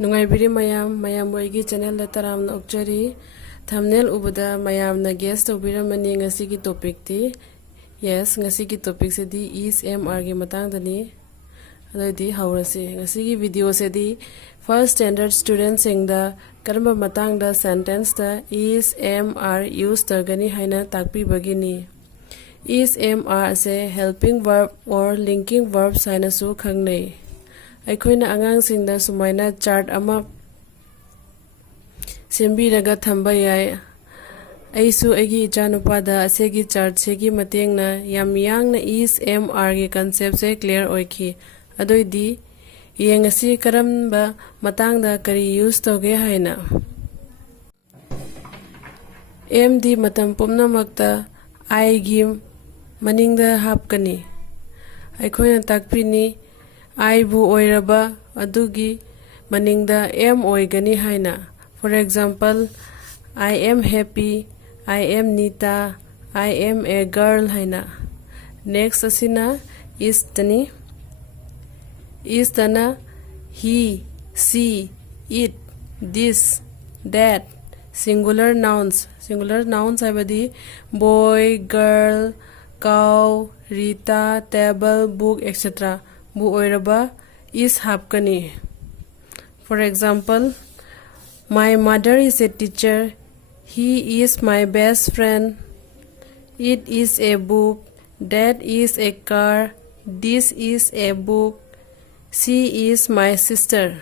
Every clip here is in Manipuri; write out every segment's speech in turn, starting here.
नुंगाइबिरी मयाम वोइगी चैनल दा तरामना ओक्चरी थंबनेल उबदा मयामना गेस तौबिरमनी ngasi की टॉपिक ती यस ngasi की टॉपिक से दी इस एमआर की मतंग दनी अदि हाउरसी ngasi की वीडियो से दी फर्स्ट स्टैंडर्ड स्टूडेंट सिंग दा करम मतंग दा सेंटेंस दा इस एमआर यूज तगनी हाइना ताकपी बगिनी इस एमआर से हेल्पिंग वर्ब और लिंकिंग वर्ब साइनसु खंगनै अखोइना आंगांग सिंगदा सुमाइना चार्ट अमा सेंबीरगा थंबा याय ऐसु एगी इचानुपादा असेगी चार्ट सेगी मतेंगना याम यांगना इस एमआर के कांसेप्ट से क्लियर ओइखी अदोइदी येंगसी करमबा मतंगदा करी यूज तोगे हाइना एम दी मतम पुमनमक्ता आई गी मनिंगदा हापकनी अखोइना ताकपिनी आई बु ओइरबा अदुगी मनिंगदा एम ओइगनी हाइना for example I am happy I am Neeta I am a girl हाइना नेक्स्ट असिना इस तनी इस तना he she it this that singular nouns हाइबदी boy girl cow Rita table book etcetera बु ओइरबा इस हापकनी for example my mother is a teacher he is my best friend it is a book that is a car this is a book she is my sister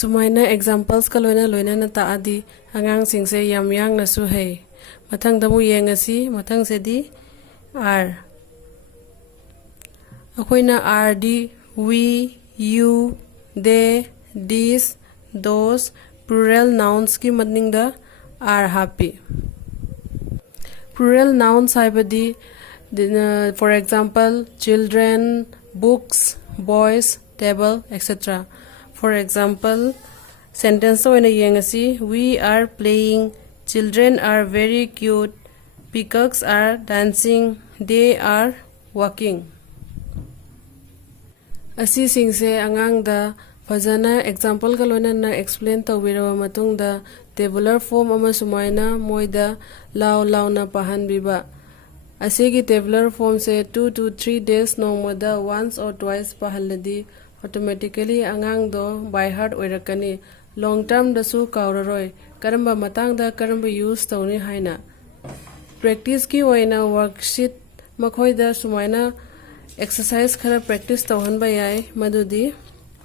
सुमाइना एग्जांपल्स का लोइना न ताआदी आंगांग सिंगसे याम यांग नसु है मथंग दमु येंगसी मथंग से दी आर अखोइना आर डी we you they this those plural nouns की मनिंग द आर हापी प्लूरल नाउन्स हाइबदी for example children books boys table etcetera for example sentence ओइना येंगसी we are playing children are very cute peacocks are dancing they are walking असी सिंगसे आंगांगदा फजना एग्जांपल का लोइना एक्सप्लेन तौबिरबा मतुंगदा टेबुलर फॉर्म अमा सुमाइना मोइदा लाउना पहानबिबा असेगी टेबुलर फॉर्म से 2 to 3 days नोमदा once or twice पहलदी ऑटोमेटिकली आंगांग दो बाय हार्ट ओइरकनी लॉन्ग टर्म दसु काउररोय करंबा मतंगदा करंबा यूज तौनी हाइना प्रैक्टिस की ओइना वर्कशीट मखोइदा सुमाइना एक्सरसाइज खरा प्रैक्टिस तौहनबा याय मदुदी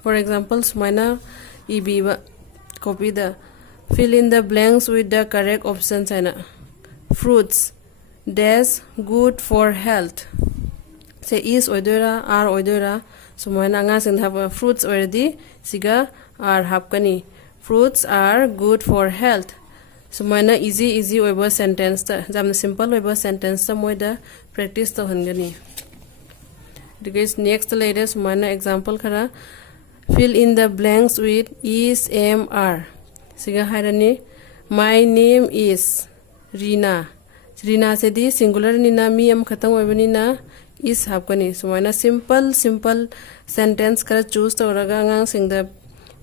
फॉर एग्जांपल सुमाइना इबीबा copy the fill in the blanks with the correct options haina fruits dash good for health say is oidora are oidora sumaina anga sindha fruits already siga are hapkani fruits are good for health sumaina easy oiba sentence ta jam simple oiba sentence ta moida practice to hangani because next later sumaina example khara fill in the blanks with is am are सिगा हायरनी माय नेम इज रीना से दी सिंगुलर निना मी अम खतम होबनिना इस हापकनी सुमाइना सिंपल सेंटेंस कर चूज तौरगा आंगांग सिंगदा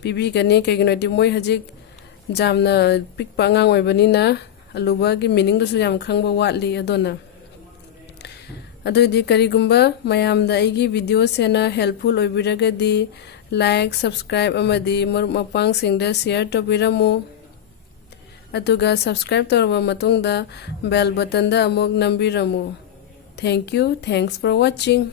पीबी गनी कइगनोदि मोय हजिक जामना पिक आंगांग होबनिना अलुबा की मीनिंग दुसु याम खंगबा वाटली अदोना अदुदि करिगुंबा मयामदा एगी वीडियो सेना हेल्पफुल ओइबिरगदी लाइक सब्सक्राइब अमदी मरुप मपांग सिंगदा शेयर तोबिरमु अतुगा सब्सक्राइब तौरबा मतुंगदा बेल बटन दा अमुक नंबिरमु thank you thanks for watching.